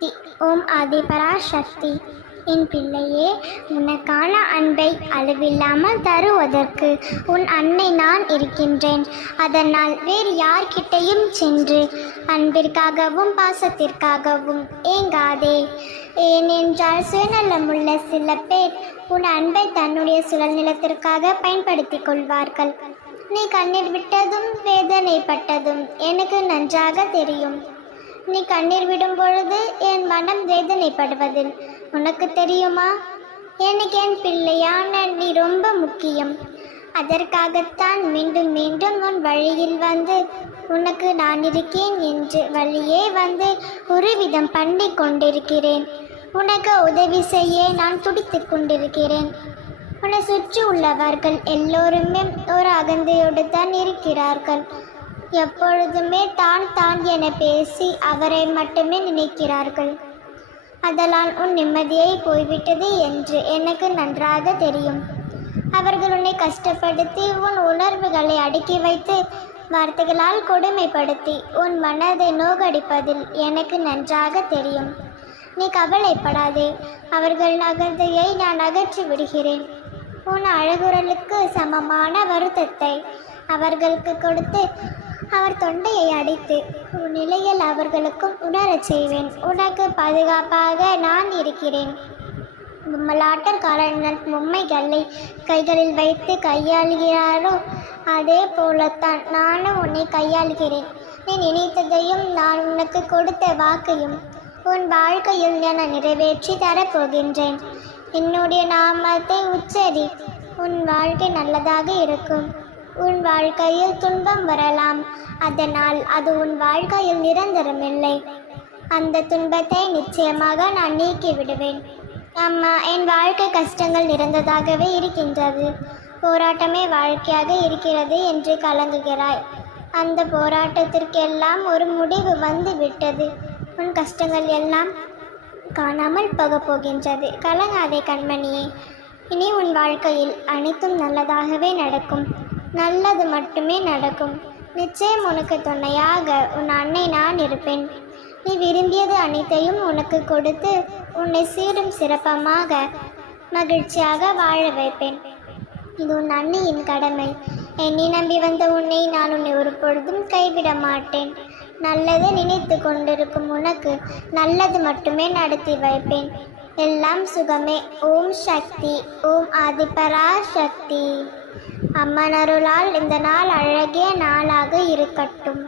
தி- ஓம் ஆதிபராசக்தி. என் பிள்ளையே உனக்கான அன்பை அளவில்லாமல் தருவதற்கு உன் அன்னை நான் இருக்கின்றேன். அதனால் வேறு யார்கிட்டையும் சென்று அன்பிற்காகவும் பாசத்திற்காகவும் ஏங்காதே. ஏனென்றால் சுயநலமுள்ள சில பேர் உன் அன்பை தன்னுடைய சுழல்நிலத்திற்காக பயன்படுத்திக் கொள்வார்கள். நீ கண்ணீர் விட்டதும் வேதனைப்பட்டதும் எனக்கு நன்றாக தெரியும். நீ கண்ணீர் விடும் பொழுது என் மனம் வேதனைப்படுவதில் உனக்கு தெரியுமா? எனக்கு என் பிள்ளையான நீ ரொம்ப முக்கியம். அதற்காகத்தான் மீண்டும் மீண்டும் உன் வழியில் வந்து உனக்கு நான் இருக்கேன் என்று வழியே வந்து ஒரு விதம் பண்ணி கொண்டிருக்கிறேன். உனக்கு உதவி செய்ய நான் துடித்து கொண்டிருக்கிறேன். உன்னை சுற்றி உள்ளவர்கள் எல்லோருமே ஒரு அகந்தையோடு தான் இருக்கிறார்கள். எப்பொழுதுமே தான் தான் என பேசி அவரை மட்டுமே நினைக்கிறார்கள். அதனால் உன் நிம்மதியை போய்விட்டது என்று எனக்கு நன்றாக தெரியும். அவர்கள் உன்னை கஷ்டப்படுத்தி உன் உணர்வுகளை அடுக்கி வைத்து வார்த்தைகளால் கொடுமைப்படுத்தி உன் மனதை நோகடிப்பதில் எனக்கு நன்றாக தெரியும். நீ கவலைப்படாதே அவர்கள் அகந்தையை நான் அகற்றி விடுகிறேன் உன் அழகுரலுக்கு சமமான வருத்தத்தை அவர்களுக்கு கொடுத்து அவர் தொண்டையை அடித்து உன் நிலையில் அவர்களுக்கும் உணரச் செய்வேன். உனக்கு பாதுகாப்பாக நான் இருக்கிறேன். பொம்மலாட்டக்காரன் பொம்மைகளை கைகளில் வைத்து கையாளுகிறாரோ அதே போலத்தான் நானும் உன்னை கையாளுகிறேன். நீ நினைத்ததையும் நான் உனக்கு கொடுத்த வாக்கையும் உன் வாழ்க்கையில் நான் நிறைவேற்றி தரப்போகின்றேன். என்னுடைய நாமத்தை உச்சரி உன் வாழ்க்கை நல்லதாக இருக்கும். உன் வாழ்க்கையில் துன்பம் வரலாம். அதனால் அது உன் வாழ்க்கையில் நிரந்தரமில்லை அந்த துன்பத்தை நிச்சயமாக நான் நீக்கி விடுவேன். அம்மா என் வாழ்க்கை கஷ்டங்கள் நிறைந்ததாகவே இருக்கின்றது. போராட்டமே வாழ்க்கையாக இருக்கிறது என்று கலங்குகிறாய். அந்த போராட்டத்திற்கெல்லாம் ஒரு முடிவு வந்து விட்டது. உன் கஷ்டங்கள் எல்லாம் காணாமல் போகப் போகின்றது. கலங்காதே கண்மணியே. இனி உன் வாழ்க்கையில் அனைத்தும் நல்லதாகவே நடக்கும். நல்லது மட்டுமே நடக்கும். நிச்சயம் உனக்கு துணையாக உன் அன்னை நான் இருப்பேன். நீ விரும்பியது அனைத்தையும் உனக்கு கொடுத்து உன்னை சீரும் சிறப்பமாக மகிழ்ச்சியாக வாழ வைப்பேன். இது உன் அன்னையின் கடமை. என்னை நம்பி வந்த உன்னை நான் உன்னை ஒரு பொழுதும் கைவிட மாட்டேன். நல்லதை நினைத்து கொண்டிருக்கும் உனக்கு நல்லது மட்டுமே நடத்தி வைப்பேன். எல்லாம் சுகமே ஓம் சக்தி ஓம் ஆதிபரா சக்தி அம்மனருளால் இந்த நாள் அழகிய நாளாக இருக்கட்டும்